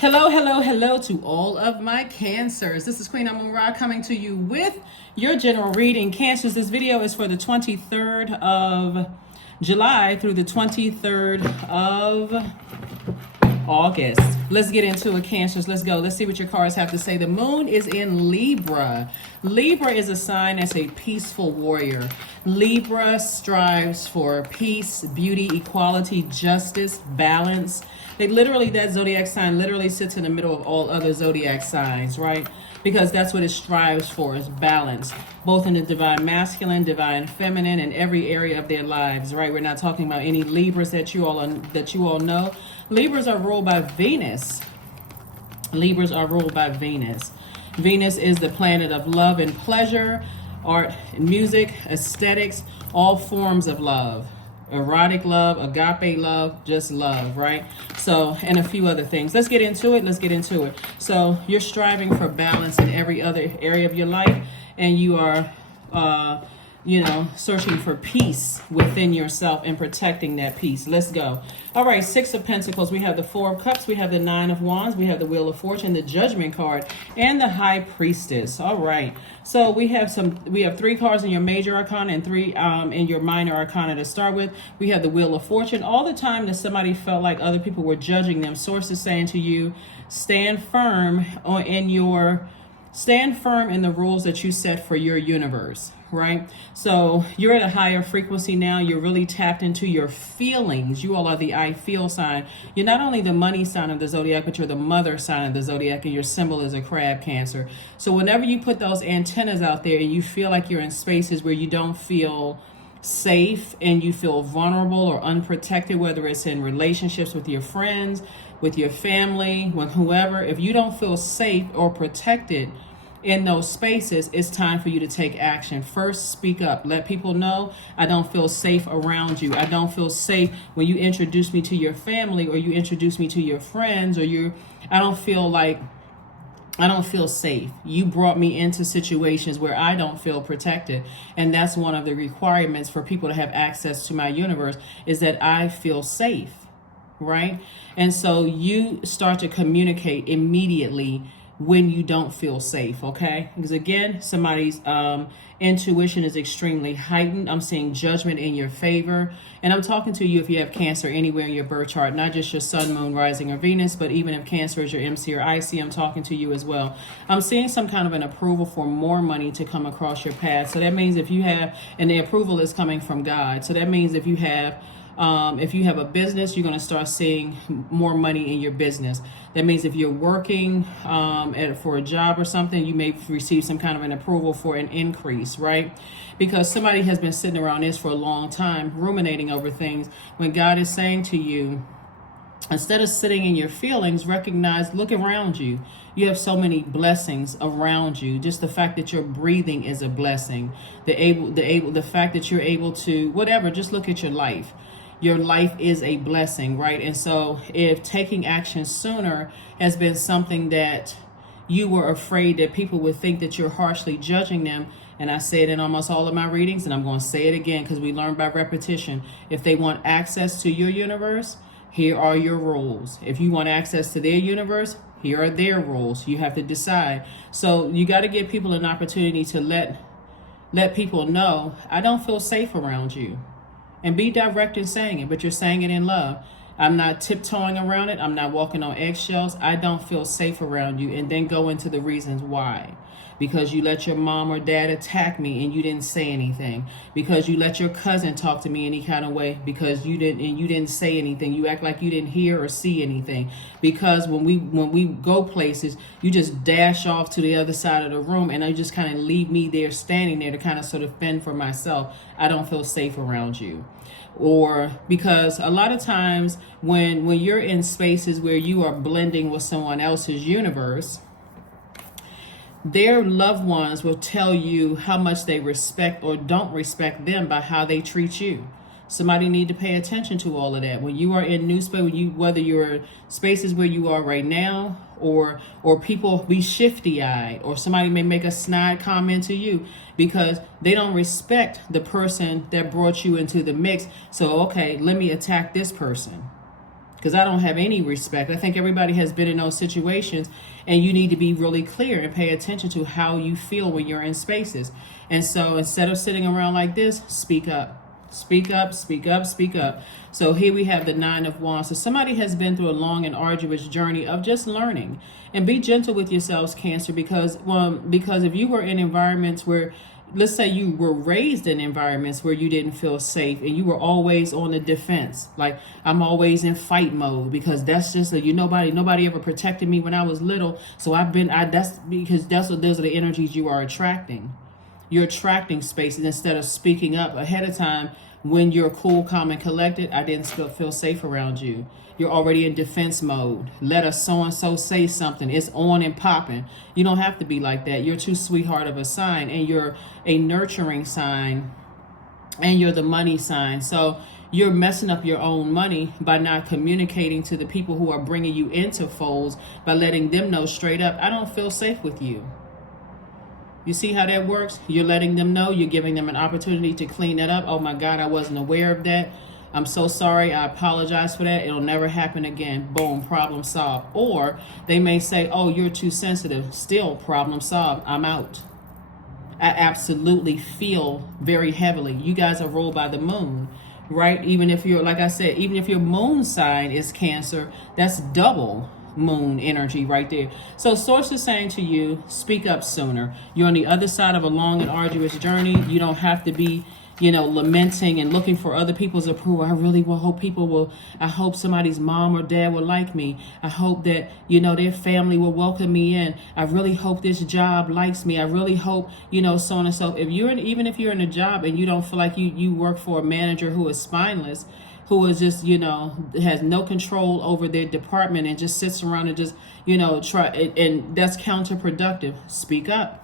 Hello, hello, hello to all of my Cancers. This is Queen Amun Ra coming to you with your general reading. Cancers, this video is for the 23rd of July through the 23rd of August. Let's get into it, Cancers. Let's go. Let's see what your cards have to say. The moon is in Libra. Libra is a sign that's a peaceful warrior. Libra strives for peace, beauty, equality, justice, balance. That zodiac sign literally sits in the middle of all other zodiac signs, right? Because that's what it strives for, is balance, both in the divine masculine, divine feminine, and every area of their lives, right? We're not talking about any Libras that you all know. Libras are ruled by Venus. Libras are ruled by Venus. Venus is the planet of love and pleasure, art and music, aesthetics, all forms of love. Erotic love, agape love, just love, right? So, and a few other things. Let's get into it. So you're striving for balance in every other area of your life, and you are searching for peace within yourself and protecting that peace. Let's go. All right, Six of Pentacles. We have the Four of Cups. We have the Nine of Wands. We have the Wheel of Fortune, the Judgment card, and the High Priestess. All right. So we have three cards in your major arcana and three in your minor arcana to start with. We have the Wheel of Fortune. All the time that somebody felt like other people were judging them, Source is saying to you, stand firm in the rules that you set for your universe, right? So you're at a higher frequency now. You're really tapped into your feelings. You all are the I feel sign. You're not only the money sign of the zodiac, but you're the mother sign of the zodiac, and your symbol is a crab, Cancer. So whenever you put those antennas out there and you feel like you're in spaces where you don't feel safe and you feel vulnerable or unprotected, whether it's in relationships with your friends, with your family, with whoever, if you don't feel safe or protected in those spaces, it's time for you to take action. First, speak up. Let people know, I don't feel safe around you. I don't feel safe when you introduce me to your family, or you introduce me to your friends, or I don't feel safe. You brought me into situations where I don't feel protected. And that's one of the requirements for people to have access to my universe, is that I feel safe, right? And so you start to communicate immediately when you don't feel safe, okay? Because again, somebody's intuition is extremely heightened. I'm seeing judgment in your favor. And I'm talking to you if you have Cancer anywhere in your birth chart, not just your sun, moon, rising, or Venus, but even if Cancer is your MC or IC, I'm talking to you as well. I'm seeing some kind of an approval for more money to come across your path. So that means if you have, and the approval is coming from God. So that means if you have a business, you're going to start seeing more money in your business. That means if you're working for a job or something, you may receive some kind of an approval for an increase, right? Because somebody has been sitting around this for a long time, ruminating over things, when God is saying to you, instead of sitting in your feelings, recognize, look around you. You have so many blessings around you. Just the fact that you're breathing is a blessing. The fact that you're able to, whatever, just look at your life. Your life is a blessing, right? And so if taking action sooner has been something that you were afraid that people would think that you're harshly judging them, and I say it in almost all of my readings, and I'm going to say it again because we learn by repetition. If they want access to your universe, here are your rules. If you want access to their universe, here are their rules. You have to decide. So you got to give people an opportunity to let people know, I don't feel safe around you. And be direct in saying it, but you're saying it in love. I'm not tiptoeing around it. I'm not walking on eggshells. I don't feel safe around you. And then go into the reasons why. Because you let your mom or dad attack me and you didn't say anything. Because you let your cousin talk to me any kind of way because you didn't say anything. You act like you didn't hear or see anything. Because when we go places, you just dash off to the other side of the room and you just kind of leave me there standing there to kind of sort of fend for myself. I don't feel safe around you. Or because a lot of times when you're in spaces where you are blending with someone else's universe, their loved ones will tell you how much they respect or don't respect them by how they treat you. Somebody need to pay attention to all of that. When you are in new space, whether you're spaces where you are right now, or people be shifty-eyed, or somebody may make a snide comment to you because they don't respect the person that brought you into the mix. So, okay, let me attack this person. because I don't have any respect. I think everybody has been in those situations, and you need to be really clear and pay attention to how you feel when you're in spaces. And so instead of sitting around like this, speak up. Speak up, speak up, speak up. So here we have the Nine of Wands. So somebody has been through a long and arduous journey of just learning. And be gentle with yourselves, Cancer, because if you were in environments where, let's say you were raised in environments where you didn't feel safe and you were always on the defense, like I'm always in fight mode because that's just nobody ever protected me when I was little. So that's because those are the energies you are attracting. You're attracting spaces instead of speaking up ahead of time. When you're cool, calm, and collected, I didn't feel safe around you. You're already in defense mode. Let a so-and-so say something. It's on and popping. You don't have to be like that. You're too sweetheart of a sign, and you're a nurturing sign, and you're the money sign. So you're messing up your own money by not communicating to the people who are bringing you into folds, by letting them know straight up, I don't feel safe with you. You see how that works? You're letting them know. You're giving them an opportunity to clean that up. Oh my God, I wasn't aware of that. I'm so sorry. I apologize for that. It'll never happen again. Boom, problem solved. Or they may say, oh, you're too sensitive. Still, problem solved. I'm out. I absolutely feel very heavily. You guys are ruled by the moon, right? Even if you're, like I said, even if your moon sign is Cancer, that's double moon energy right there. So source is saying to you, speak up sooner. You're on the other side of a long and arduous journey. You don't have to be, lamenting and looking for other people's approval. I really I hope somebody's mom or dad will like me. I hope that, their family will welcome me in. I really hope this job likes me. I really hope, so on and so. Even if you're in a job and you don't feel like you work for a manager who is spineless, who is just, has no control over their department and just sits around and just, try, and that's counterproductive. Speak up.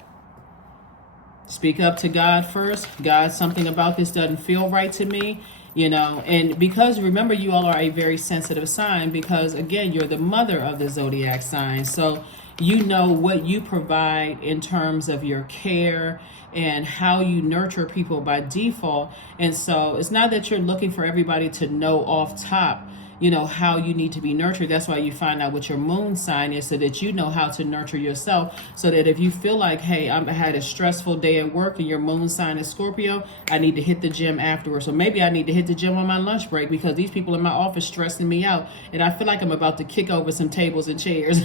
Speak up to God first. God, something about this doesn't feel right to me, and because remember, you all are a very sensitive sign because, again, you're the mother of the zodiac sign. So you know what you provide in terms of your care and how you nurture people by default. And so it's not that you're looking for everybody to know off top, how you need to be nurtured. That's why you find out what your moon sign is so that you know how to nurture yourself. So that if you feel like, hey, I had a stressful day at work and your moon sign is Scorpio, I need to hit the gym afterwards. So maybe I need to hit the gym on my lunch break because these people in my office stressing me out and I feel like I'm about to kick over some tables and chairs.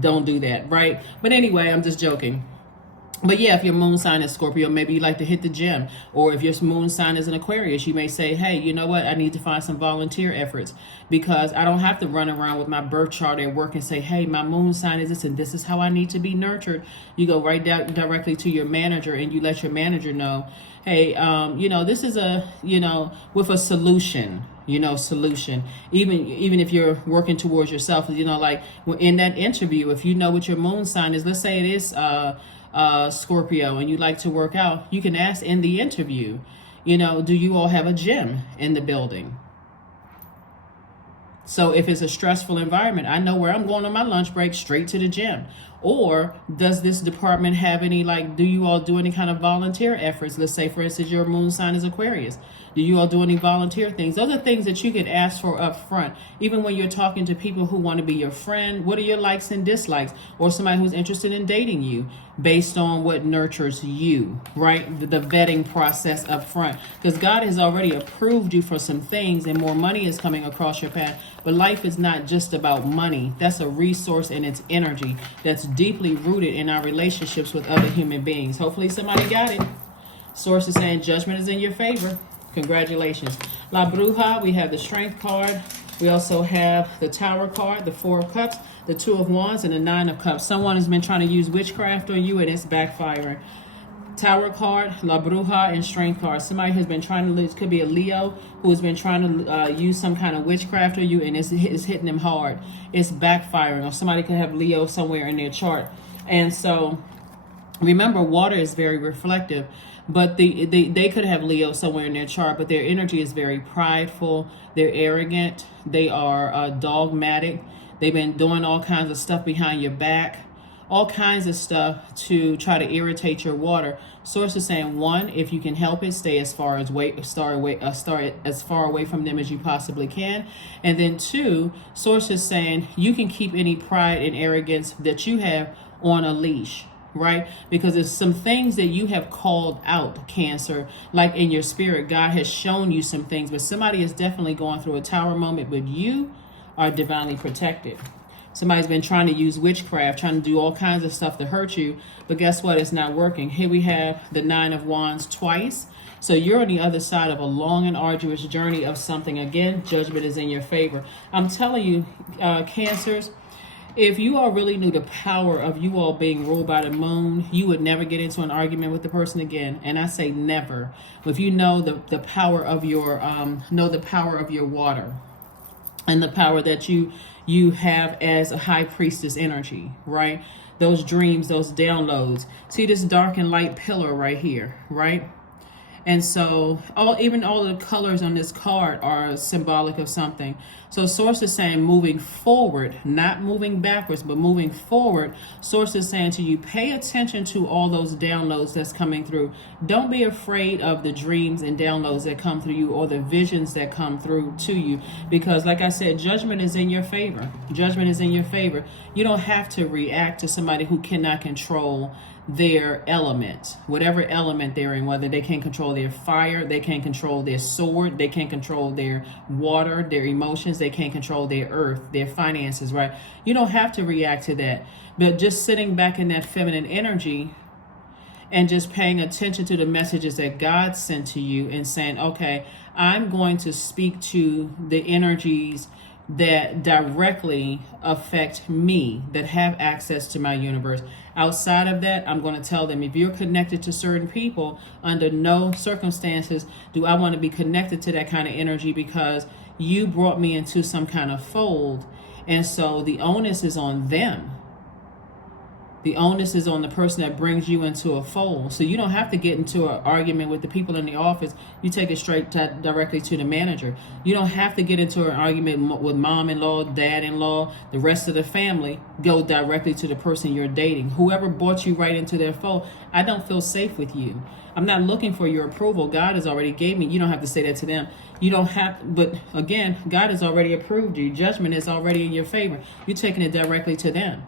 Don't do that, right? But anyway, I'm just joking. But yeah, if your moon sign is Scorpio, maybe you like to hit the gym. Or if your moon sign is an Aquarius, you may say, hey, you know what? I need to find some volunteer efforts because I don't have to run around with my birth chart at work and say, hey, my moon sign is this and this is how I need to be nurtured. You go right down directly to your manager and you let your manager know, hey, this is with a solution. Solution. Even if you're working towards yourself, like in that interview, if you know what your moon sign is, let's say it is Scorpio and you like to work out, you can ask in the interview, do you all have a gym in the building? So if it's a stressful environment, I know where I'm going on my lunch break, straight to the gym. Or does this department have any, do you all do any kind of volunteer efforts? Let's say, for instance, your moon sign is Aquarius. Do you all do any volunteer things? Those are things that you could ask for up front. Even when you're talking to people who want to be your friend, what are your likes and dislikes? Or somebody who's interested in dating you based on what nurtures you, right? The vetting process up front. Because God has already approved you for some things and more money is coming across your path. But life is not just about money. That's a resource and it's energy that's deeply rooted in our relationships with other human beings. Hopefully somebody got it. Source is saying judgment is in your favor. Congratulations. La Bruja, we have the Strength card. We also have the Tower card, the Four of Cups, the Two of Wands, and the Nine of Cups. Someone has been trying to use witchcraft on you and it's backfiring. Tower card, La Bruja, and Strength card. Somebody has been trying to, it could be a Leo who has been trying to use some kind of witchcraft on you and it's hitting them hard. It's backfiring. Or somebody could have Leo somewhere in their chart. And so remember, water is very reflective. But they could have Leo somewhere in their chart, but their energy is very prideful. They're arrogant. They are dogmatic. They've been doing all kinds of stuff behind your back. all kinds of stuff to try to irritate your water. Source is saying, one, if you can help it, stay as far away from them as you possibly can. And then two, source is saying you can keep any pride and arrogance that you have on a leash, right? Because there's some things that you have called out, Cancer, like in your spirit. God has shown you some things, but somebody is definitely going through a tower moment, but you are divinely protected. Somebody's been trying to use witchcraft, trying to do all kinds of stuff to hurt you, but guess what? It's not working. Here we have the Nine of Wands twice. So you're on the other side of a long and arduous journey of something. Again, judgment is in your favor. I'm telling you, Cancers, if you all really knew the power of you all being ruled by the moon, you would never get into an argument with the person again. And I say never. If you know the power of your water and the power that you have as a high priestess energy, right? Those dreams, those downloads. See this dark and light pillar right here, right? And so even all the colors on this card are symbolic of something. So Source is saying moving forward, not moving backwards, but moving forward. Source is saying to you, pay attention to all those downloads that's coming through. Don't be afraid of the dreams and downloads that come through you or the visions that come through to you. Because like I said, judgment is in your favor. Judgment is in your favor. You don't have to react to somebody who cannot control their element, whatever element they're in, whether they can't control their fire, they can't control their sword, they can't control their water, their emotions, they can't control their earth, their finances, right? You don't have to react to that, but just sitting back in that feminine energy and just paying attention to the messages that God sent to you and saying, okay, I'm going to speak to the energies that directly affect me, that have access to my universe. Outside of that, I'm going to tell them, if you're connected to certain people, under no circumstances do I want to be connected to that kind of energy, because you brought me into some kind of fold. And so the onus is on them. The onus is on the person that brings you into a fold. So you don't have to get into an argument with the people in the office. You take it straight directly to the manager. You don't have to get into an argument with mom-in-law, dad-in-law, the rest of the family. Go directly to the person you're dating. Whoever brought you right into their fold, I don't feel safe with you. I'm not looking for your approval. God has already gave me. You don't have to say that to them. You don't have, but again, God has already approved you. Judgment is already in your favor. You're taking it directly to them.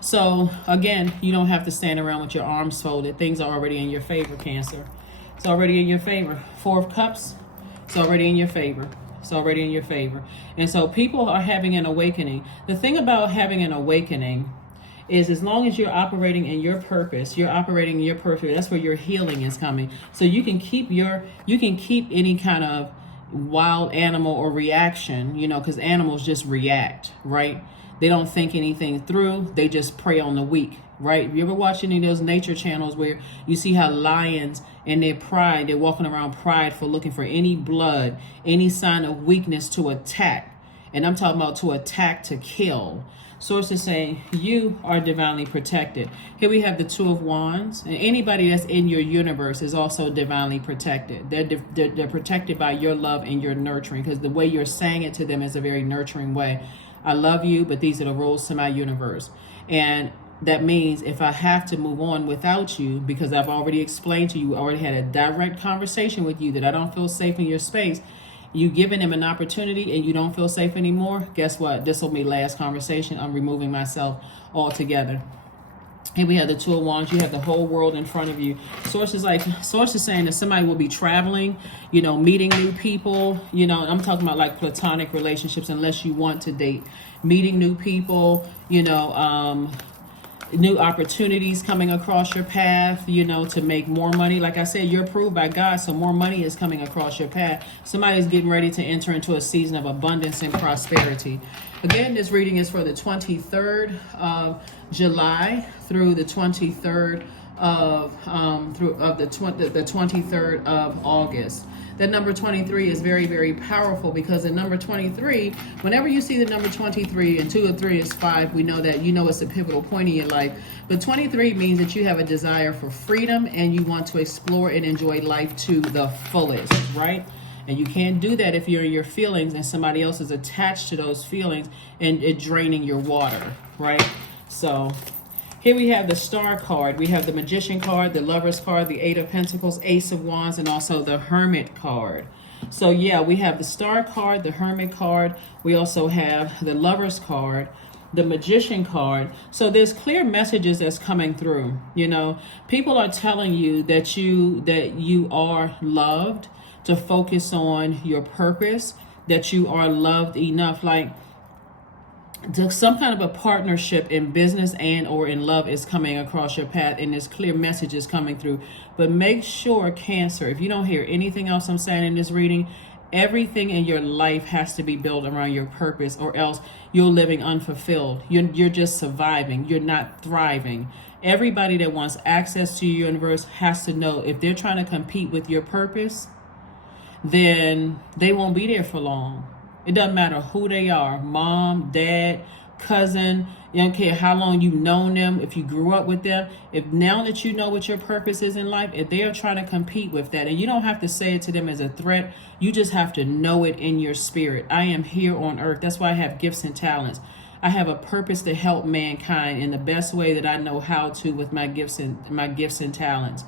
So again, you don't have to stand around with your arms folded. Things are already in your favor, Cancer. It's already in your favor. Four of Cups, it's already in your favor. It's already in your favor. And so people are having an awakening. The thing about having an awakening is, as long as you're operating in your purpose, that's where your healing is coming. So you can keep any kind of wild animal or reaction, because animals just react, right? They don't think anything through. They just prey on the weak, right? You ever watch any of those nature channels where you see how lions in their pride, they're walking around prideful, looking for any blood, any sign of weakness to attack. And I'm talking about to attack, to kill. Source is saying you are divinely protected. Here we have the Two of Wands. And anybody that's in your universe is also divinely protected. They're protected by your love and your nurturing, because the way you're saying it to them is a very nurturing way. I love you, but these are the rules to my universe. And that means if I have to move on without you, because I've already explained to you, already had a direct conversation with you that I don't feel safe in your space, you giving him an opportunity and you don't feel safe anymore, guess what? This will be last conversation. I'm removing myself altogether. Here we have the Two of Wands. You have the whole world in front of you. Source is saying that somebody will be traveling, meeting new people. I'm talking about like platonic relationships, unless you want to date. Meeting new people, new opportunities coming across your path, to make more money. Like I said, you're approved by God, so more money is coming across your path. Somebody's getting ready to enter into a season of abundance and prosperity. Again, this reading is for the 23rd of July through the 23rd of the 23rd of August. That number 23 is very, very powerful, because the number 23, whenever you see the number 23, and 2 and 3 is 5, we know that it's a pivotal point in your life. But 23 means that you have a desire for freedom and you want to explore and enjoy life to the fullest, right? And you can't do that if you're in your feelings and somebody else is attached to those feelings and it draining your water, right? So here we have the Star card. We have the Magician card, the Lover's card, the Eight of Pentacles, Ace of Wands, and also the Hermit card. So yeah, we have the Star card, the Hermit card. We also have the Lover's card, the Magician card. So there's clear messages that's coming through. You know, people are telling you that you are loved, to focus on your purpose, that you are loved enough. Like, some kind of a partnership in business and or in love is coming across your path, and there's clear messages coming through. But make sure, Cancer, if you don't hear anything else I'm saying in this reading, everything in your life has to be built around your purpose, or else you're living unfulfilled. You're just surviving. You're not thriving. Everybody that wants access to your universe has to know, if they're trying to compete with your purpose, then they won't be there for long. It doesn't matter who they are, mom, dad, cousin. You don't care how long you've known them, if you grew up with them. If now that you know what your purpose is in life, if they are trying to compete with that, and you don't have to say it to them as a threat, you just have to know it in your spirit. I am here on earth. That's why I have gifts and talents. I have a purpose to help mankind in the best way that I know how to, with my gifts and talents.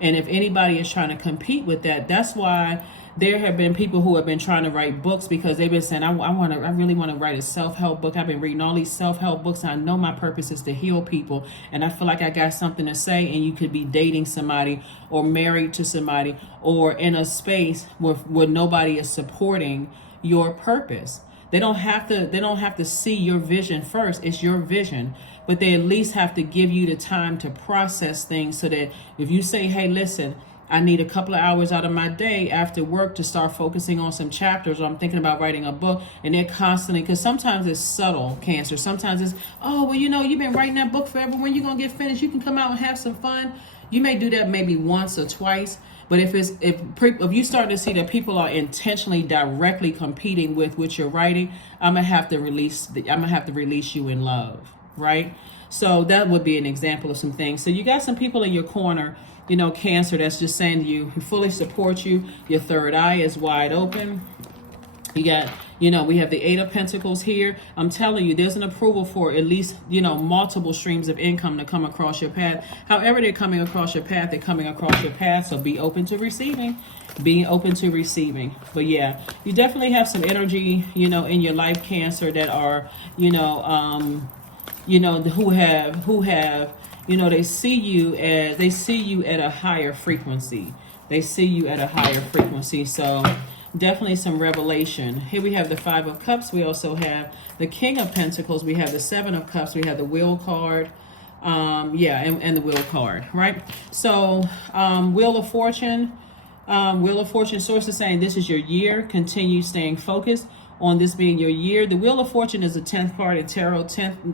And if anybody is trying to compete with that, that's why there have been people who have been trying to write books, because they've been saying, I really want to write a self-help book. I've been reading all these self-help books. I know my purpose is to heal people, and I feel like I got something to say. And you could be dating somebody, or married to somebody, or in a space where nobody is supporting your purpose. They don't have to see your vision first. It's your vision. But they at least have to give you the time to process things, so that if you say, hey, listen, I need a couple of hours out of my day after work to start focusing on some chapters, or I'm thinking about writing a book, and they're constantly, because sometimes it's subtle, Cancer. Sometimes it's, oh, well, you know, you've been writing that book forever. When you going to get finished? You can come out and have some fun. You may do that maybe once or twice. But if you start to see that people are intentionally, directly competing with what you're writing, I'm gonna have to release you in love, right? So that would be an example of some things. So you got some people in your corner, you know, Cancer, that's just saying to you, who fully support you. Your third eye is wide open. You got, you know, we have the Eight of Pentacles here. I'm telling you, there's an approval for at least, you know, multiple streams of income to come across your path. However they're coming across your path, they're coming across your path. So be open to receiving. Being open to receiving. But yeah, you definitely have some energy, you know, in your life, Cancer, that are, who have, you know, they see you at a higher frequency. They see you at a higher frequency. So definitely some revelation. Here we have the Five of Cups. We also have the King of Pentacles. We have the Seven of Cups. We have the Wheel card. And the Wheel card, right? So Wheel of Fortune. Wheel of Fortune source is saying this is your year. Continue staying focused on this being your year. The Wheel of Fortune is the 10th card in tarot.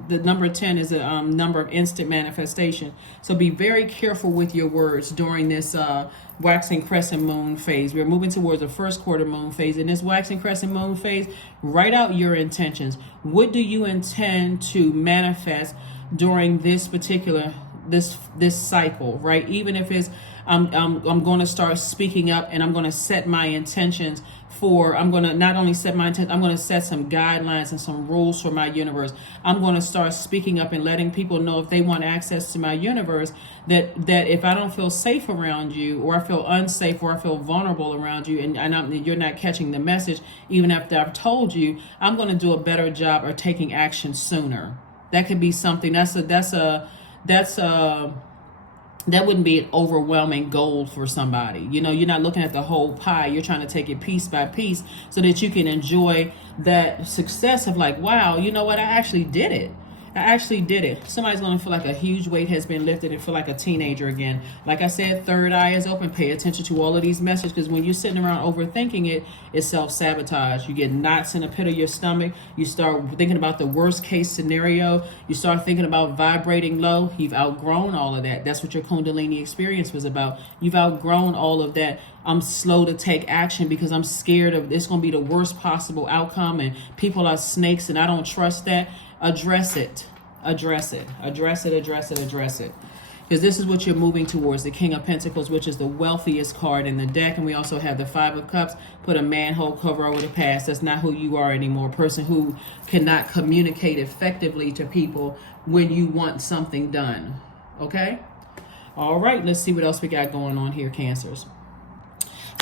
The number 10 is a number of instant manifestation. So be very careful with your words during this waxing crescent moon phase. We're moving towards the first quarter moon phase. In this waxing crescent moon phase, write out your intentions. What do you intend to manifest during this particular this cycle, right? Even if it's I'm going to start speaking up, and I'm going to set my intentions for, I'm going to not only set my intent, I'm going to set some guidelines and some rules for my universe. I'm going to start speaking up and letting people know, if they want access to my universe, that if I don't feel safe around you, or I feel unsafe, or I feel vulnerable around you, and you're not catching the message, even after I've told you, I'm going to do a better job or taking action sooner. That could be something. That wouldn't be an overwhelming goal for somebody. You know, you're not looking at the whole pie. You're trying to take it piece by piece so that you can enjoy that success of like, wow, you know what? I actually did it. Somebody's going to feel like a huge weight has been lifted and feel like a teenager again. Like I said, third eye is open. Pay attention to all of these messages, because when you're sitting around overthinking it, it's self-sabotage. You get knots in the pit of your stomach. You start thinking about the worst case scenario. You start thinking about vibrating low. You've outgrown all of that. That's what your Kundalini experience was about. You've outgrown all of that. I'm slow to take action because I'm scared of it's going to be the worst possible outcome, and people are snakes and I don't trust that. Address it. because this is what you're moving towards, the King of Pentacles, which is the wealthiest card in the deck. And we also have the Five of Cups. Put a manhole cover over the past. That's not who you are anymore. A person who cannot communicate effectively to people when you want something done. Okay? All right, let's see what else we got going on here, Cancers.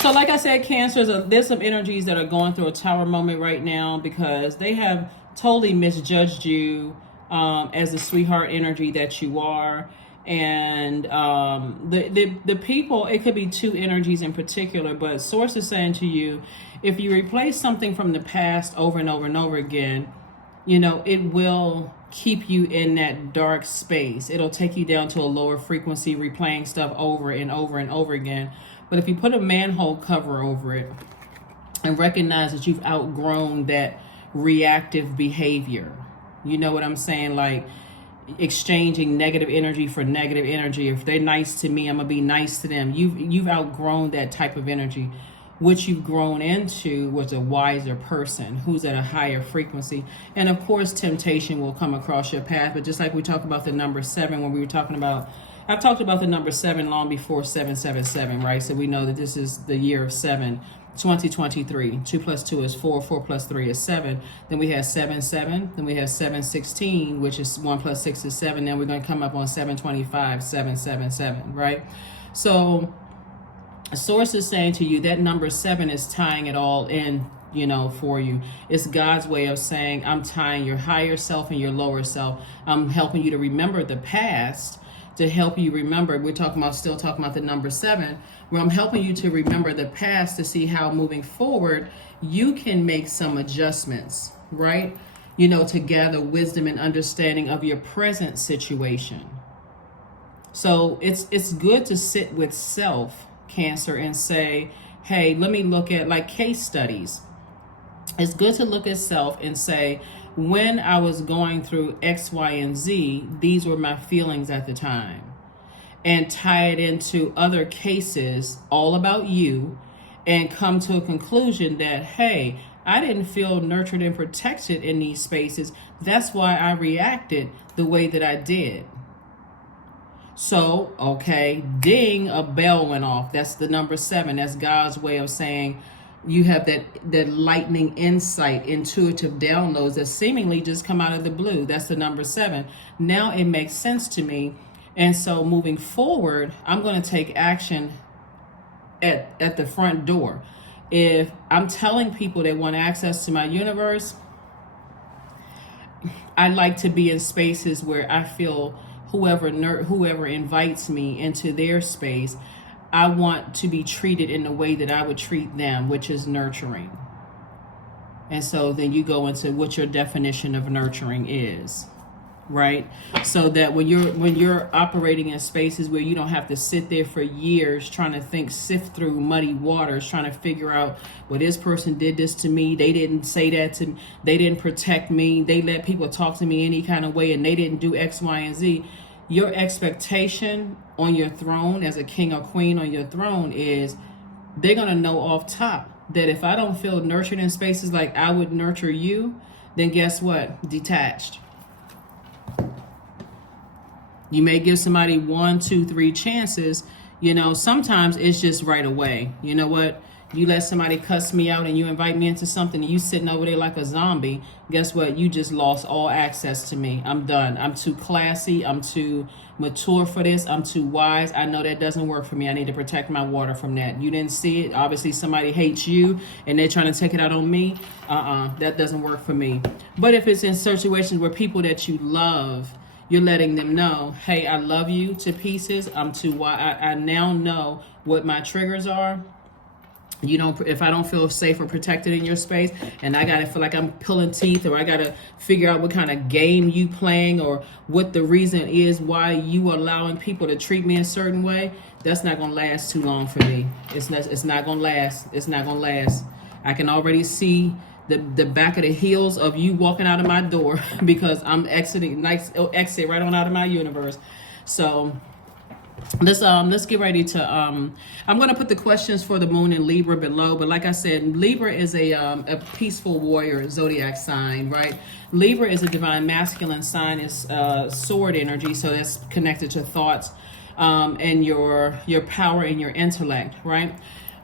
So like I said, Cancers, there's some energies that are going through a tower moment right now because they have totally misjudged you as the sweetheart energy that you are. And the people, it could be two energies in particular, but Source is saying to you, if you replace something from the past over and over and over again, you know, it will keep you in that dark space. It'll take you down to a lower frequency, replaying stuff over and over and over again. But if you put a manhole cover over it and recognize that you've outgrown that reactive behavior, you know what I'm saying? Like exchanging negative energy for negative energy. If they're nice to me, I'm gonna be nice to them. You've outgrown that type of energy. What you've grown into was a wiser person who's at a higher frequency. And of course, temptation will come across your path. But just like we talked about the number 7 when we were talking about, I've talked about the number 7 long before 777, right? So we know that this is the year of 7, 2023. 2 plus 2 is 4, 4 plus 3 is 7. Then we have 7, then we have 716, which is 1 plus 6 is 7. Then we're going to come up on 725, 777, right? So Source is saying to you that number 7 is tying it all in, you know, for you. It's God's way of saying, I'm tying your higher self and your lower self. I'm helping you to remember the past, to help you remember. We're still talking about the number 7, where I'm helping you to remember the past to see how moving forward you can make some adjustments, right? You know, to gather wisdom and understanding of your present situation. So it's good to sit with self, Cancer, and say, hey, let me look at like case studies. It's good to look at self and say, when I was going through X, Y, and Z, these were my feelings at the time. And tie it into other cases all about you and come to a conclusion that, hey, I didn't feel nurtured and protected in these spaces. That's why I reacted the way that I did. So, okay, ding, a bell went off. That's the number 7. That's God's way of saying you have that lightning insight, intuitive downloads that seemingly just come out of the blue. That's the number 7. Now it makes sense to me. And so moving forward, I'm going to take action at the front door. If I'm telling people they want access to my universe, I like to be in spaces where I feel whoever invites me into their space, I want to be treated in the way that I would treat them, which is nurturing. And so then you go into what your definition of nurturing is, right? So that when you're operating in spaces where you don't have to sit there for years trying to sift through muddy waters, trying to figure out, well, this person did this to me, they didn't say that to me, they didn't protect me, they let people talk to me any kind of way, and they didn't do X, Y, and Z. Your expectation on your throne as a king or queen on your throne is they're going to know off top that if I don't feel nurtured in spaces like I would nurture you, then guess what? Detached. You may give somebody 1, 2, 3 chances. You know, sometimes it's just right away. You know what? You let somebody cuss me out and you invite me into something and you sitting over there like a zombie. Guess what? You just lost all access to me. I'm done. I'm too classy. I'm too mature for this. I'm too wise. I know that doesn't work for me. I need to protect my water from that. You didn't see it. Obviously, somebody hates you and they're trying to take it out on me. That doesn't work for me. But if it's in situations where people that you love, you're letting them know, hey, I love you to pieces. I'm too wise. I now know what my triggers are. You don't, if I don't feel safe or protected in your space and I gotta feel like I'm pulling teeth, or I gotta figure out what kind of game you playing or what the reason is why you are allowing people to treat me a certain way, that's not gonna last too long for me. It's not gonna last. It's not gonna last. I can already see the back of the heels of you walking out of my door because I'm exit right on out of my universe. So let's get ready to I'm going to put the questions for the moon in Libra below, but like I said, Libra is a peaceful warrior zodiac sign, right? Libra is a divine masculine sign. It's sword energy, so that's connected to thoughts. and your power and your intellect, right?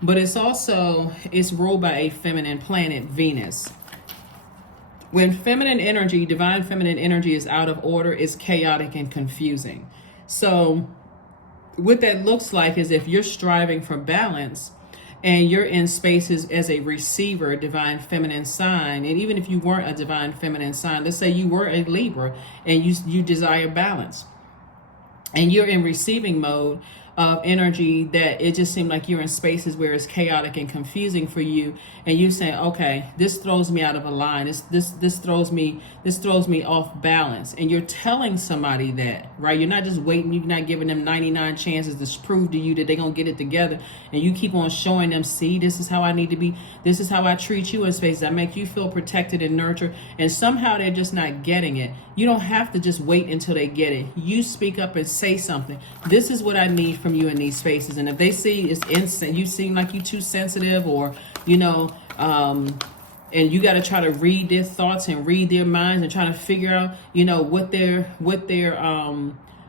But it's ruled by a feminine planet, Venus. When feminine energy, divine feminine energy, is out of order, it's chaotic and confusing. So what that looks like is if you're striving for balance and you're in spaces as a receiver, divine feminine sign, and even if you weren't a divine feminine sign, let's say you were a Libra and you desire balance, and you're in receiving mode of energy, that it just seemed like you're in spaces where it's chaotic and confusing for you, and you say, okay, this throws me out of a line, this throws me off balance, and you're telling somebody that, right? You're not just waiting, you're not giving them 99 chances to prove to you that they're gonna get it together, and you keep on showing them, see, this is how I need to be, this is how I treat you in spaces, I make you feel protected and nurtured, and somehow they're just not getting it. You don't have to just wait until they get it. You speak up and say something. This is what I need from you in these spaces. And if they see it's instant, you seem like you too sensitive, or and you got to try to read their thoughts and read their minds and try to figure out what their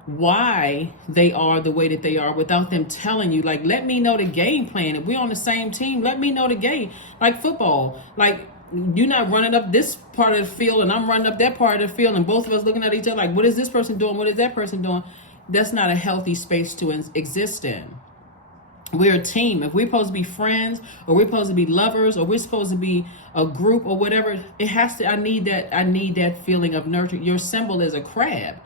why they are the way that they are, without them telling you, like, let me know the game plan. If we're on the same team, let me know the game. Like football, like, you're not running up this part of the field and I'm running up that part of the field, and both of us looking at each other like, what is this person doing? What is that person doing? That's not a healthy space to exist in. We're a team. If we're supposed to be friends, or we're supposed to be lovers, or we're supposed to be a group or whatever, it has to, I need that feeling of nurture. Your symbol is a crab.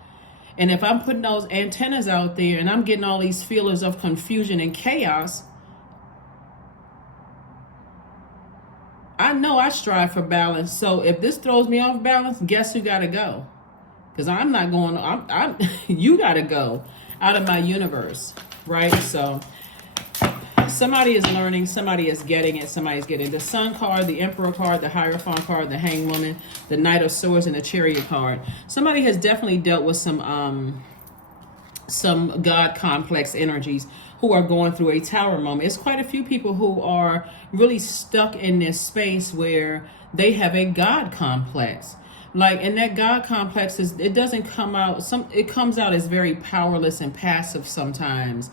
And if I'm putting those antennas out there and I'm getting all these feelers of confusion and chaos, I know I strive for balance. So if this throws me off balance, guess who got to go? Because I'm not going, you got to go out of my universe, right? So somebody is learning, somebody is getting it, somebody's getting the Sun card, the Emperor card, the Hierophant card, the Hanged Woman, the Knight of Swords, and the Chariot card. Somebody has definitely dealt with some God complex energies, who are going through a tower moment. It's quite a few people who are really stuck in this space where they have a God complex. Like, and that God complex it doesn't come out, it comes out as very powerless and passive sometimes.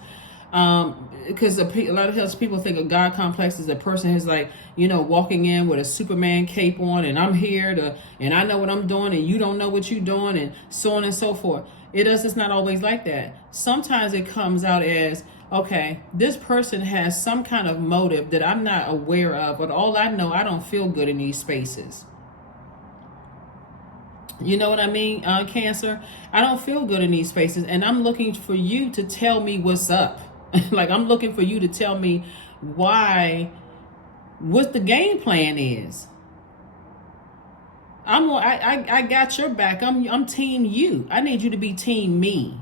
Because a lot of times people think a God complex is a person who's like, walking in with a Superman cape on, and I'm here and I know what I'm doing, and you don't know what you're doing, and so on and so forth. It's not always like that. Sometimes it comes out as, okay, this person has some kind of motive that I'm not aware of, but all I know, I don't feel good in these spaces. You know what I mean, Cancer? I don't feel good in these spaces, and I'm looking for you to tell me what's up. Like, I'm looking for you to tell me what the game plan is. I got your back. I'm team you. I need you to be team me.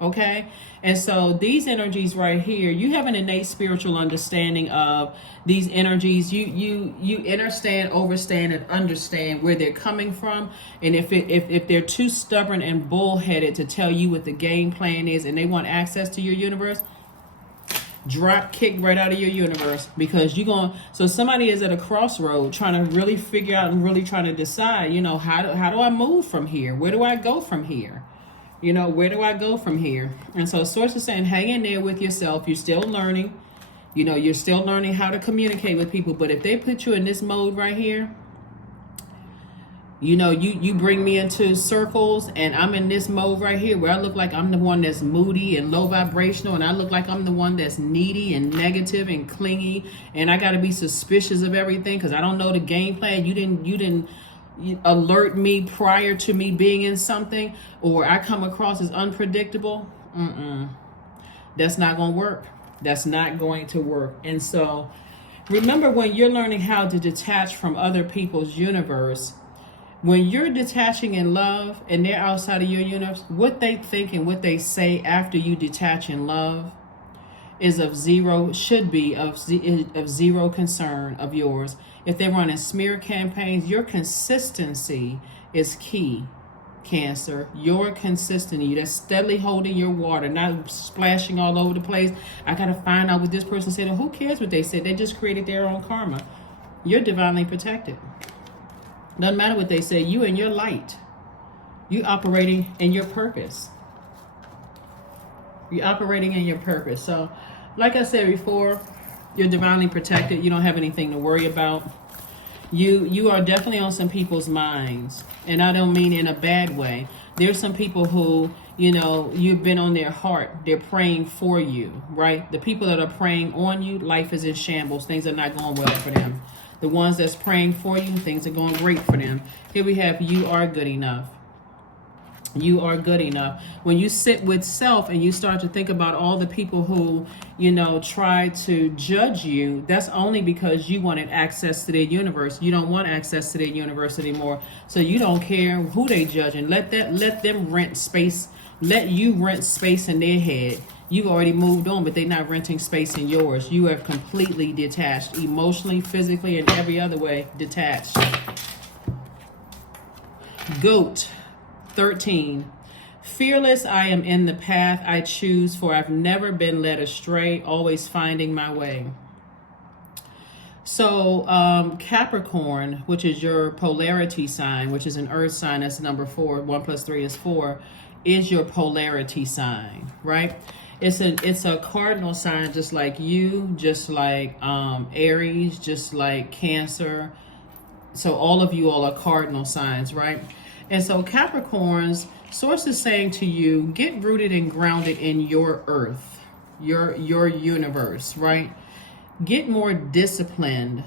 Okay? And so these energies right here, you have an innate spiritual understanding of these energies. You understand, overstand, and understand where they're coming from. And if they're too stubborn and bullheaded to tell you what the game plan is, and they want access to your universe, drop kick right out of your universe, because so somebody is at a crossroad trying to really figure out and really trying to decide, how do I move from here? Where do I go from here? Where do I go from here? And so Source is saying, hang in there with yourself. You're still learning. You're still learning how to communicate with people. But if they put you in this mode right here, you bring me into circles, and I'm in this mode right here where I look like I'm the one that's moody and low vibrational, and I look like I'm the one that's needy and negative and clingy, and I got to be suspicious of everything because I don't know the game plan. You didn't alert me prior to me being in something, or I come across as unpredictable. That's not going to work. That's not going to work. And so remember, when you're learning how to detach from other people's universe, when you're detaching in love and they're outside of your universe, what they think and what they say after you detach in love is should be of zero concern of yours. If they're running smear campaigns, your consistency is key, Cancer. Your consistency, that's steadily holding your water, not splashing all over the place. I got to find out what this person said. And who cares what they said? They just created their own karma. You're divinely protected. Doesn't matter what they say. You in your light. You operating in your purpose. You're operating in your purpose. So, like I said before, you're divinely protected. You don't have anything to worry about. You are definitely on some people's minds, and I don't mean in a bad way. There's some people who, you've been on their heart. They're praying for you, right? The people that are praying on you, life is in shambles. Things are not going well for them. The ones that's praying for you, things are going great for them. Here we have, you are good enough. You are good enough. When you sit with self and you start to think about all the people who, try to judge you, that's only because you wanted access to their universe. You don't want access to their universe anymore. So you don't care who they judging. Let them rent space. Let you rent space in their head. You've already moved on, but they're not renting space in yours. You have completely detached, emotionally, physically, and every other way detached. Goat. 13. Fearless, I am in the path I choose, for I've never been led astray, always finding my way. So Capricorn, which is your polarity sign, which is an earth sign, that's number 4, 1 + 3 is 4, is your polarity sign, right? It's a cardinal sign, just like you, just like Aries, just like Cancer. So all of you all are cardinal signs, right? And so Capricorns, source is saying to you, get rooted and grounded in your earth, your universe, right? Get more disciplined.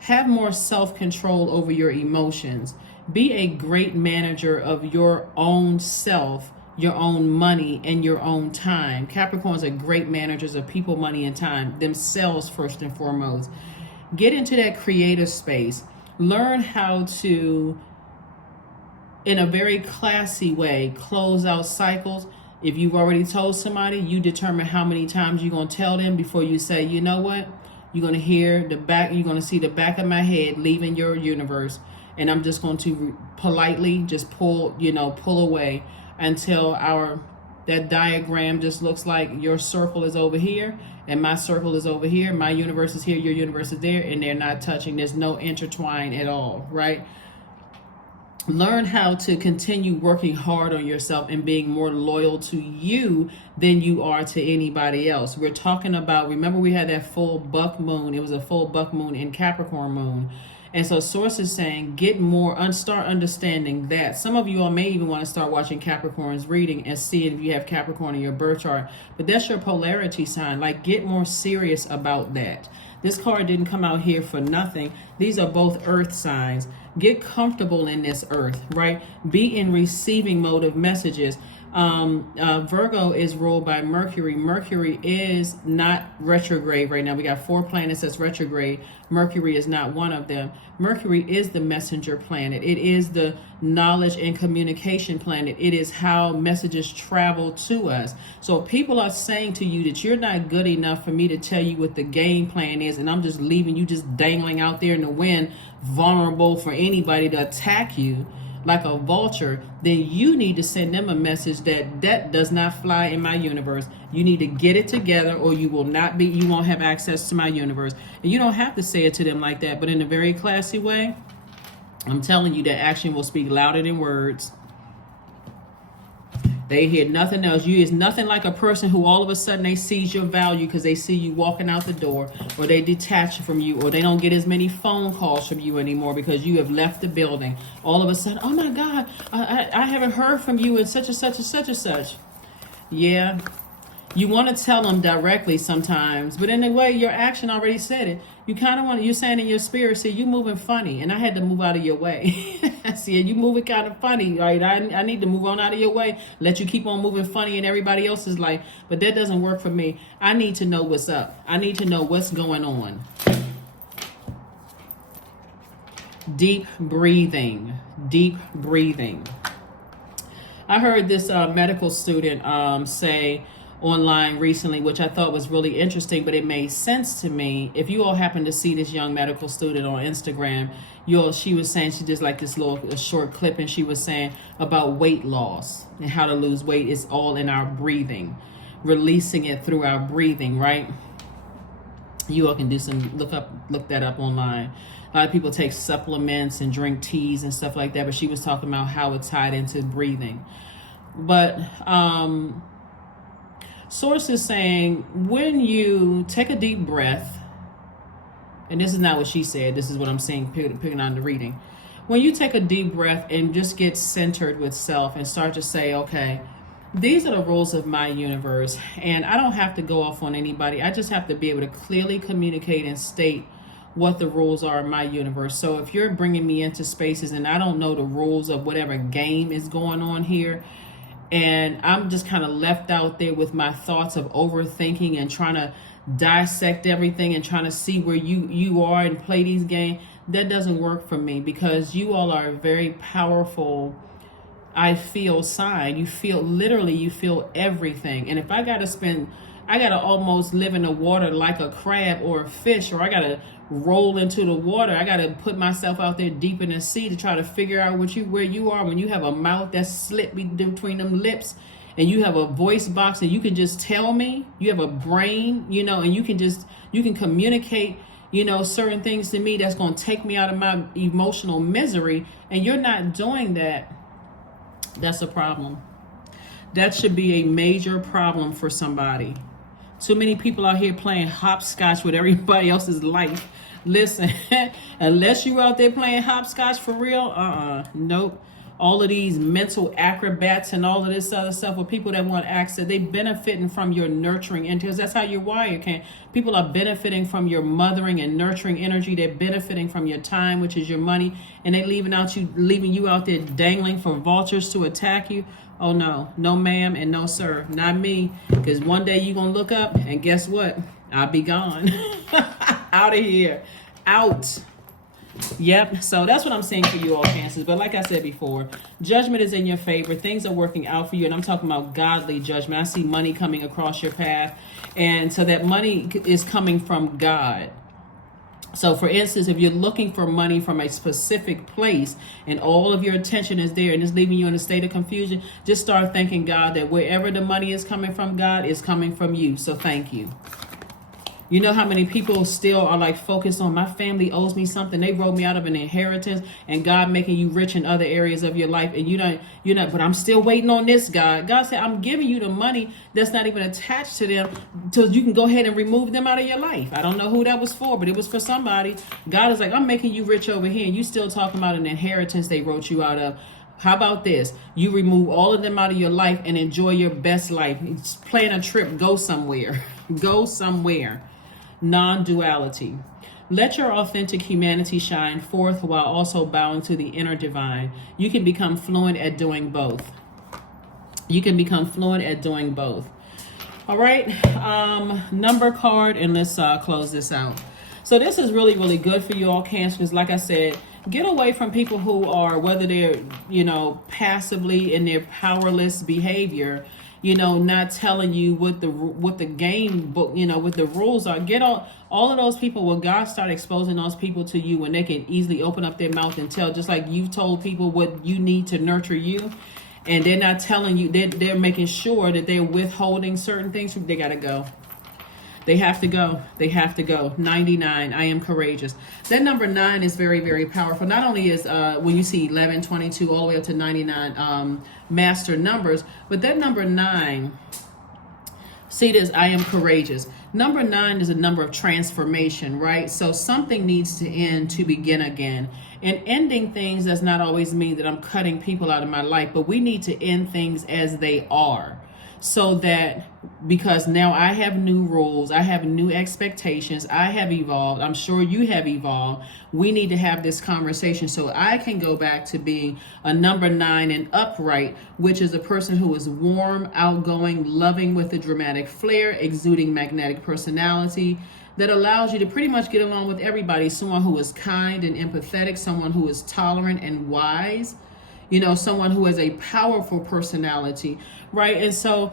Have more self-control over your emotions. Be a great manager of your own self, your own money, and your own time. Capricorns are great managers of people, money, and time, themselves first and foremost. Get into that creative space. Learn how to, in a very classy way, close out cycles. If you've already told somebody, you determine how many times you're going to tell them before you say, you know what? You're going to hear the back, you're going to see the back of my head leaving your universe. And I'm just going to politely just pull away until that diagram just looks like your circle is over here and my circle is over here. My universe is here, your universe is there, and they're not touching. There's no intertwine at all, right? Learn how to continue working hard on yourself and being more loyal to you than you are to anybody else. We're talking about, remember we had that full buck moon. It was a full buck moon in Capricorn moon. And so source is saying, get more, start understanding that. Some of you all may even want to start watching Capricorn's reading and seeing if you have Capricorn in your birth chart. But that's your polarity sign. Like, get more serious about that. This card didn't come out here for nothing. These are both earth signs. Get comfortable in this earth, right? Be in receiving mode of messages. Virgo is ruled by Mercury. Mercury is not retrograde right now. We got 4 planets that's retrograde. Mercury is not one of them. Mercury is the messenger planet. It is the knowledge and communication planet. It is how messages travel to us. So if people are saying to you that you're not good enough for me to tell you what the game plan is, and I'm just leaving you just dangling out there in the wind, vulnerable for anybody to attack you like a vulture, then you need to send them a message that does not fly in my universe. You need to get it together, or you won't have access to my universe. And you don't have to say it to them like that, but in a very classy way. I'm telling you that action will speak louder than words. They hear nothing else. You is nothing like a person who all of a sudden they sees your value because they see you walking out the door, or they detach from you, or they don't get as many phone calls from you anymore because you have left the building. All of a sudden, oh my God, I haven't heard from you in such and such and such and such. Yeah. You want to tell them directly sometimes, but in a way, your action already said it. You kind of you're saying in your spirit, see, you moving funny, and I had to move out of your way. See, you moving kind of funny, right? I need to move on out of your way, let you keep on moving funny in everybody else's life, but that doesn't work for me. I need to know what's up. I need to know what's going on. Deep breathing, deep breathing. I heard this medical student say online recently, which I thought was really interesting, but it made sense to me. If you all happen to see this young medical student on Instagram, she was saying, she just like this little short clip, and she was saying about weight loss and how to lose weight is all in our breathing, releasing it through our breathing, right? You all can do some look that up online. A lot of people take supplements and drink teas and stuff like that, but she was talking about how it's tied into breathing. But Source is saying when you take a deep breath, and this is not what she said, this is what I'm saying, picking on the reading. When you take a deep breath and just get centered with self and start to say, okay, these are the rules of my universe, and I don't have to go off on anybody. I just have to be able to clearly communicate and state what the rules are in my universe. So if you're bringing me into spaces and I don't know the rules of whatever game is going on here, and I'm just kind of left out there with my thoughts of overthinking and trying to dissect everything and trying to see where you are and play these games, that doesn't work for me, because you all are a very powerful, I feel, sign. You feel, literally, you feel everything. And if I got to almost live in the water like a crab or a fish, or I got to roll into the water. I got to put myself out there deep in the sea to try to figure out where you are, when you have a mouth that's slit between them lips, and you have a voice box, and you can just tell me, you have a brain, and you can communicate, certain things to me that's going to take me out of my emotional misery, and you're not doing that. That's a problem. That should be a major problem for somebody. Too many people out here playing hopscotch with everybody else's life. Listen, unless you out there playing hopscotch for real, nope. All of these mental acrobats and all of this other stuff with people that want access, they benefiting from your nurturing, and because that's how you're wired. People are benefiting from your mothering and nurturing energy. They're benefiting from your time, which is your money, and they leaving you out there dangling for vultures to attack you. Oh no, no ma'am and no sir, not me. Because one day you're gonna look up and guess what? I'll be gone. Out of here. Out. Yep. So that's what I'm saying for you all, Cancers. But like I said before, judgment is in your favor. Things are working out for you. And I'm talking about godly judgment. I see money coming across your path. And so that money is coming from God. So for instance, if you're looking for money from a specific place and all of your attention is there and it's leaving you in a state of confusion, just start thanking God that wherever the money is coming from, God is coming from you. So thank you. You know how many people still are like focused on, my family owes me something. They wrote me out of an inheritance, and God making you rich in other areas of your life. And you're not, but I'm still waiting on this, God. God said, I'm giving you the money that's not even attached to them, so you can go ahead and remove them out of your life. I don't know who that was for, but it was for somebody. God is like, I'm making you rich over here, and you still talking about an inheritance they wrote you out of. How about this? You remove all of them out of your life and enjoy your best life. Plan a trip, go somewhere. Go somewhere. Non-duality. Let your authentic humanity shine forth while also bowing to the inner divine. You can become fluent at doing both. You can become fluent at doing both. All right. Number card, and let's close this out. So this is really, really good for you all, Cancer, because like I said, get away from people who are, whether they're, passively in their powerless behavior, not telling you what the game book, what the rules are. Get all of those people, when God start exposing those people to you, when they can easily open up their mouth and tell, just like you've told people what you need to nurture you, and they're not telling you, they're making sure that they're withholding certain things, they got to go. They have to go. They have to go. 99, I am courageous. That number 9 is very, very powerful. Not only is when you see 11, 22, all the way up to 99 master numbers, but that number 9, see this, I am courageous. Number 9 is a number of transformation, right? So something needs to end to begin again. And ending things does not always mean that I'm cutting people out of my life, but we need to end things as they are. So that, because now I have new rules, I have new expectations, I have evolved, I'm sure you have evolved. We need to have this conversation so I can go back to being a number 9 and upright, which is a person who is warm, outgoing, loving with a dramatic flair, exuding magnetic personality that allows you to pretty much get along with everybody. Someone who is kind and empathetic, someone who is tolerant and wise, someone who has a powerful personality, right? And so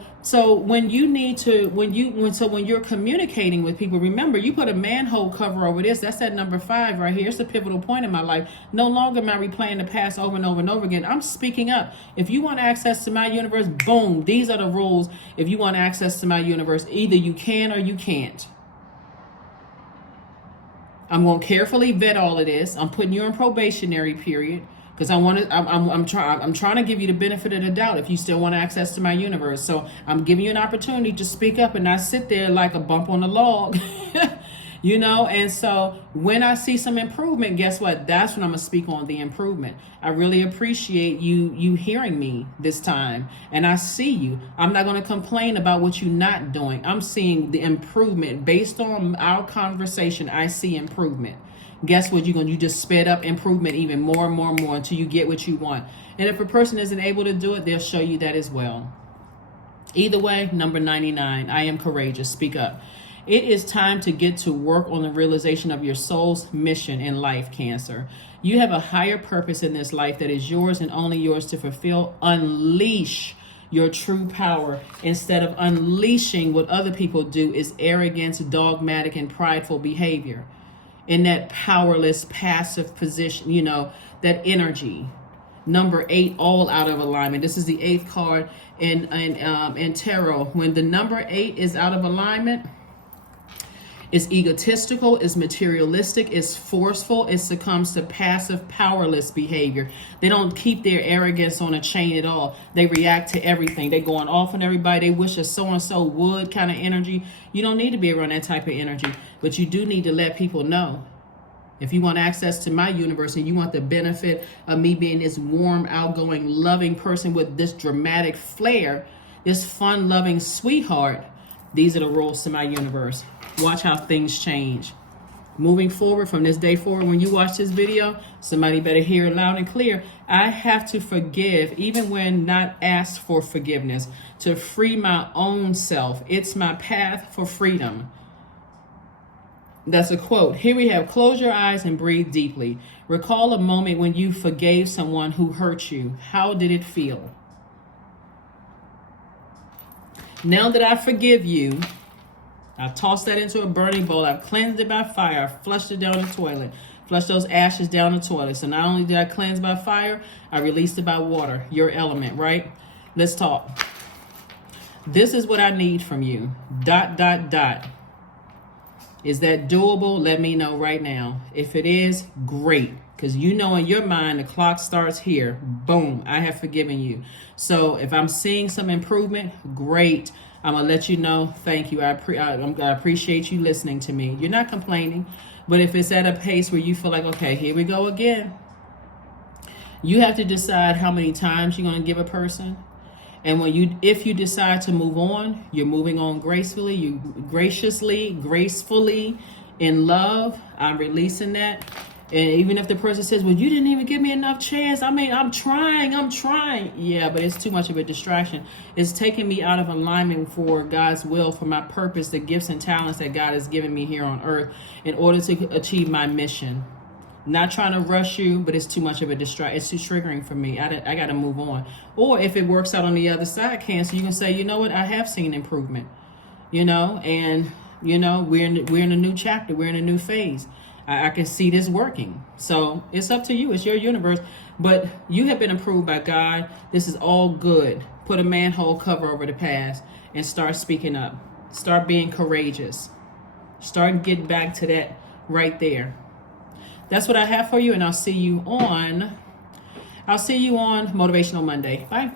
when you're communicating with people, remember, you put a manhole cover over this. That's that number 5 right here. It's a pivotal point in my life. No longer am I replaying the past over and over and over again. I'm speaking up. If you want access to my universe, boom, these are the rules. If you want access to my universe, either you can or you can't. I'm going to carefully vet all of this. I'm putting you in probationary period. because I'm trying to give you the benefit of the doubt if you still want access to my universe. So I'm giving you an opportunity to speak up and not sit there like a bump on the log. You know, and so when I see some improvement, guess what? That's when I'm going to speak on the improvement. I really appreciate you hearing me this time, and I see you. I'm not going to complain about what you're not doing. I'm seeing the improvement based on our conversation. I see improvement. Guess what? You just sped up improvement even more and more and more until you get what you want. And if a person isn't able to do it, they'll show you that as well. Either way, number 99, I am courageous. Speak up. It is time to get to work on the realization of your soul's mission in life, Cancer. You have a higher purpose in this life that is yours and only yours to fulfill. Unleash your true power instead of unleashing what other people do is arrogance, dogmatic, and prideful behavior. In that powerless, passive position, you know, that energy. Number 8, all out of alignment. This is the 8th card in tarot. When the number 8 is out of alignment, it's egotistical, it's materialistic, it's forceful, it succumbs to passive, powerless behavior. They don't keep their arrogance on a chain at all. They react to everything. They're going off on everybody. They wish a so-and-so would kind of energy. You don't need to be around that type of energy, but you do need to let people know. If you want access to my universe and you want the benefit of me being this warm, outgoing, loving person with this dramatic flair, this fun-loving sweetheart, these are the rules to my universe. Watch how things change. Moving forward from this day forward, when you watch this video, somebody better hear it loud and clear. I have to forgive, even when not asked for forgiveness, to free my own self. It's my path for freedom. That's a quote. Here we have, close your eyes and breathe deeply. Recall a moment when you forgave someone who hurt you. How did it feel? Now that I forgive you, I've tossed that into a burning bowl. I've cleansed it by fire. I've flushed it down the toilet. Flushed those ashes down the toilet. So not only did I cleanse by fire, I released it by water. Your element, right? Let's talk. This is what I need from you. ... Is that doable? Let me know right now. If it is, great. Because you know in your mind, the clock starts here. Boom, I have forgiven you. So if I'm seeing some improvement, great. I'm going to let you know, thank you. I appreciate you listening to me. You're not complaining. But if it's at a pace where you feel like, okay, here we go again. You have to decide how many times you're going to give a person. And if you decide to move on, you're moving on gracefully, gracefully, in love. I'm releasing that. And even if the person says, well, you didn't even give me enough chance. I mean, I'm trying. Yeah, but it's too much of a distraction. It's taking me out of alignment for God's will, for my purpose, the gifts and talents that God has given me here on earth in order to achieve my mission. Not trying to rush you, but it's too much of a distraction. It's too triggering for me. I got to move on. Or if it works out on the other side, Cancer, you can say, you know what? I have seen improvement, and, we're in a new chapter. We're in a new phase. I can see this working. So it's up to you. It's your universe. But you have been approved by God. This is all good. Put a manhole cover over the past and start speaking up. Start being courageous. Start getting back to that right there. That's what I have for you, and I'll see you on Motivational Monday. Bye.